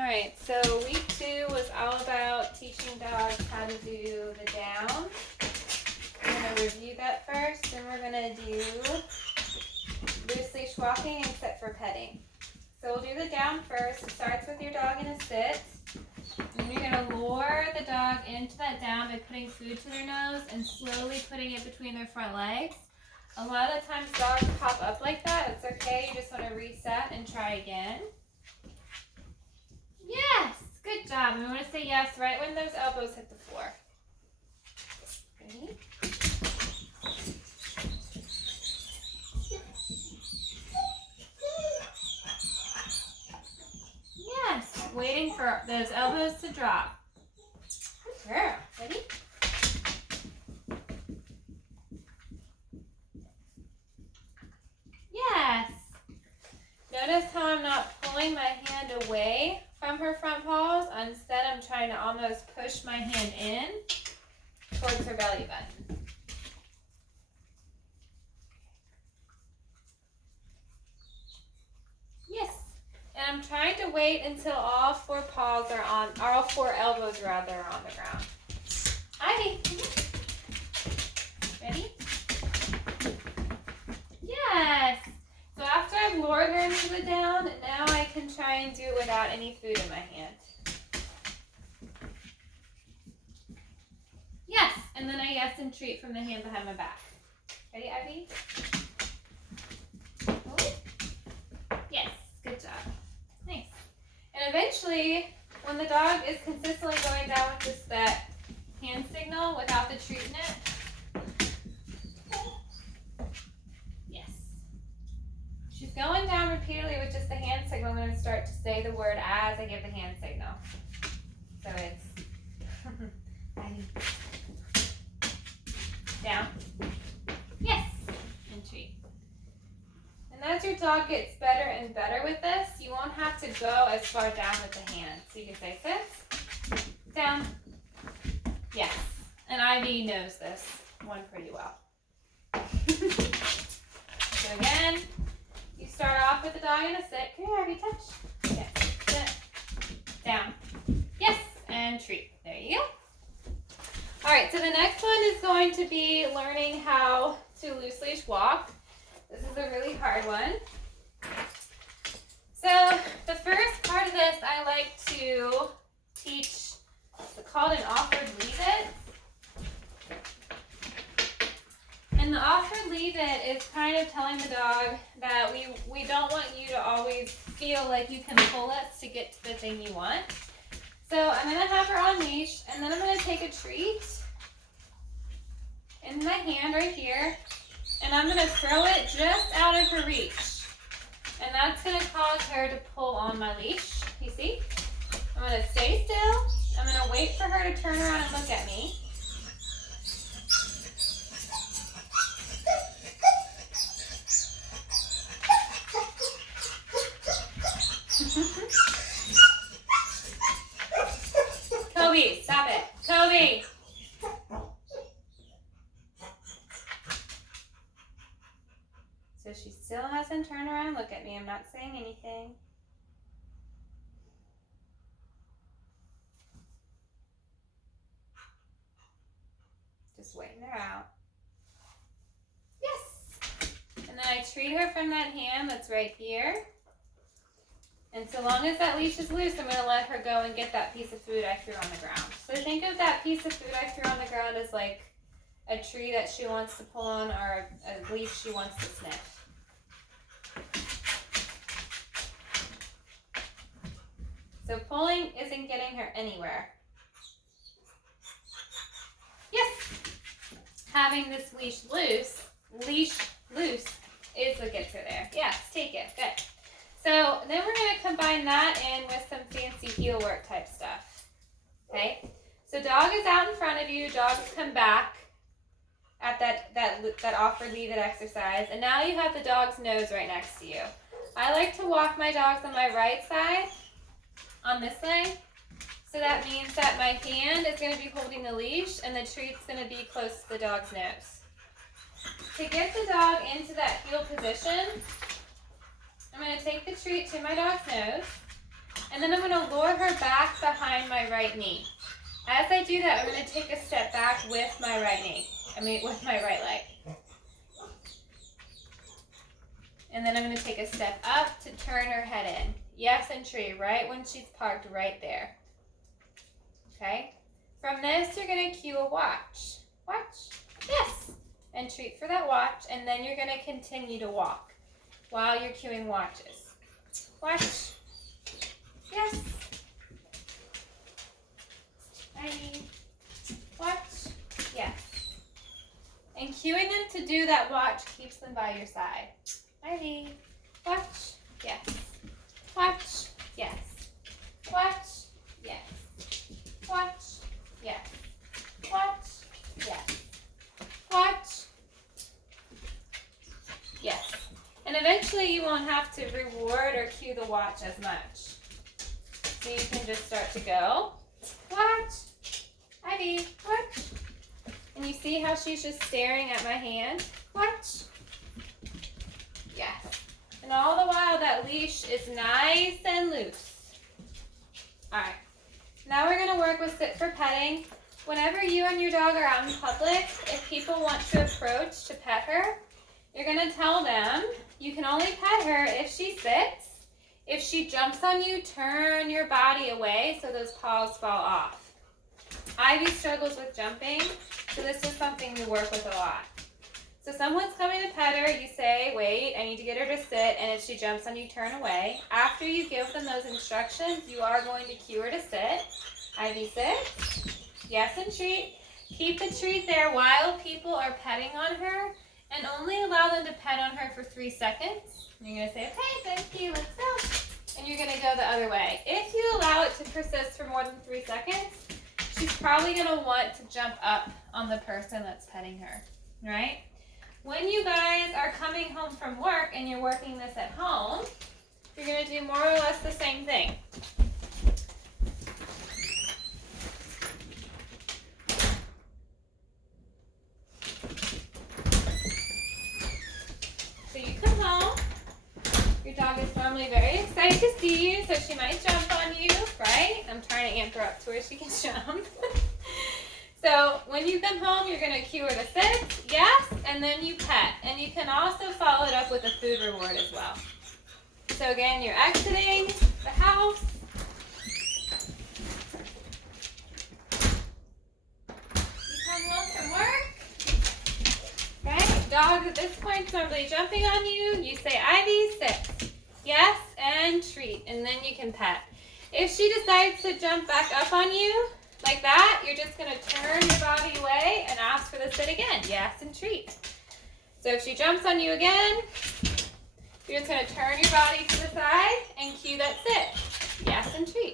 All right, so week 2 was all about teaching dogs how to do the down. I'm going to review that first, then we're going to do loose leash walking and sit for petting. So we'll do the down first. It starts with your dog in a sit. And you're going to lure the dog into that down by putting food to their nose and slowly putting it between their front legs. A lot of times dogs pop up like that. It's okay. You just want to reset and try again. Yes! Good job. And we want to say yes right when those elbows hit the floor. Ready? Yes. Waiting for those elbows to drop. Good girl. Ready? Yes. Notice how I'm not pulling my hand away from her front paws. Instead, I'm trying to almost push my hand in towards her belly button. Yes. And I'm trying to wait until all 4 paws are on, or all 4 elbows rather are on the ground. Ivy, ready? Yes. So after I've lured her into the down, now I can try and do it without any food in my hand. Yes. And then I yes and treat from the hand behind my back. Ready, Ivy? Oh. Yes. Good job. Nice. And eventually, when the dog is consistently going down with just that hand signal without the treat in it. Yes. She's going down repeatedly with just the hand signal. I'm going to start to say the word as I give the hand signal. So it's down. Yes. And treat. And as your dog gets better and better with this, you won't have to go as far down with the hand. So you can say sit, down, yes. And Ivy knows this one pretty well. So again, you start off with the dog in a sit. Come here, Ivy, touch. Yes, sit, down, yes, and treat. There you go. All right, so the next one is going to be learning how to loose leash walk. This is a really hard one. So the first part of this I like to teach, it's called an offered leave it. And the offered leave it is kind of telling the dog that we don't want you to always feel like you can pull us to get to the thing you want. So I'm going to have her on leash, and then I'm going to take a treat in my hand right here, and I'm going to throw it just out of her reach. And that's going to cause her to pull on my leash. You see? I'm going to stay still. I'm going to wait for her to turn around and look at me. Kobe, stop it. Kobe! So she still hasn't turned around and look at me. I'm not saying anything. Just waiting her out. Yes! And then I treat her from that hand that's right here. And so long as that leash is loose, I'm going to let her go and get that piece of food I threw on the ground. So think of that piece of food I threw on the ground as like a tree that she wants to pull on or a leaf she wants to sniff. So pulling isn't getting her anywhere. Yes! Having this leash loose is what gets her there. Yes, take it. Good. So then we're going to combine that in with some fancy heel work type stuff. Okay? So dog is out in front of you. Dogs come back at that offered leave it exercise. And now you have the dog's nose right next to you. I like to walk my dogs on my right side on this leg. So that means that my hand is going to be holding the leash and the treat's going to be close to the dog's nose. To get the dog into that heel position, I'm going to take the treat to my dog's nose, And then I'm going to lure her back behind my right knee. As I do that, I'm going to take a step back with my right knee. With my right leg. And then I'm going to take a step up to turn her head in. Yes, and treat right when she's parked right there. Okay? From this, you're going to cue a watch. Watch. Yes. And treat for that watch. And then you're going to continue to walk while you're cueing watches. Watch. Yes. Ready. Watch. Yes. And cueing them to do that watch keeps them by your side. Ready. Watch. Yes. Watch. Yes. Watch. Yes. Watch. Yes. Watch. Yes. Watch. Yes. And eventually you won't have to reward or cue the watch as much. So you can just start to go. Watch. Ready. Watch. And you see how she's just staring at my hand? Watch. Yes. And all the while that leash is nice and loose. Alright. Now we're going to work with sit for petting. Whenever you and your dog are out in public, if people want to approach to pet her, you're going to tell them you can only pet her if she sits. If she jumps on you, turn your body away so those paws fall off. Ivy struggles with jumping, so this is something we work with a lot. So someone's coming to pet her, you say, wait, I need to get her to sit, and if she jumps on you, turn away. After you give them those instructions, you are going to cue her to sit. Ivy, sit. Yes, and treat. Keep the treat there while people are petting on her, and only allow them to pet on her for 3 seconds. You're going to say, okay, thank you, let's go. And you're going to go the other way. If you allow it to persist for more than 3 seconds, she's probably going to want to jump up on the person that's petting her, right? When you guys are coming home from work and you're working this at home, you're going to do more or less the same thing. So you come home. Your dog is normally very excited to see you, so she might jump on you, right? I'm trying to amp her up to where she can jump. So when you come home, you're going to cue her to sit, yes, and then you pet. And you can also follow it up with a food reward as well. So again, you're exiting the house. You come home from work. Right? Dog at this point is normally jumping on you. You say, Ivy, sit. Yes, and treat. And then you can pet. If she decides to jump back up on you, like that, you're just going to turn your body away and ask for the sit again. Yes, and treat. So if she jumps on you again, you're just going to turn your body to the side and cue that sit. Yes, and treat.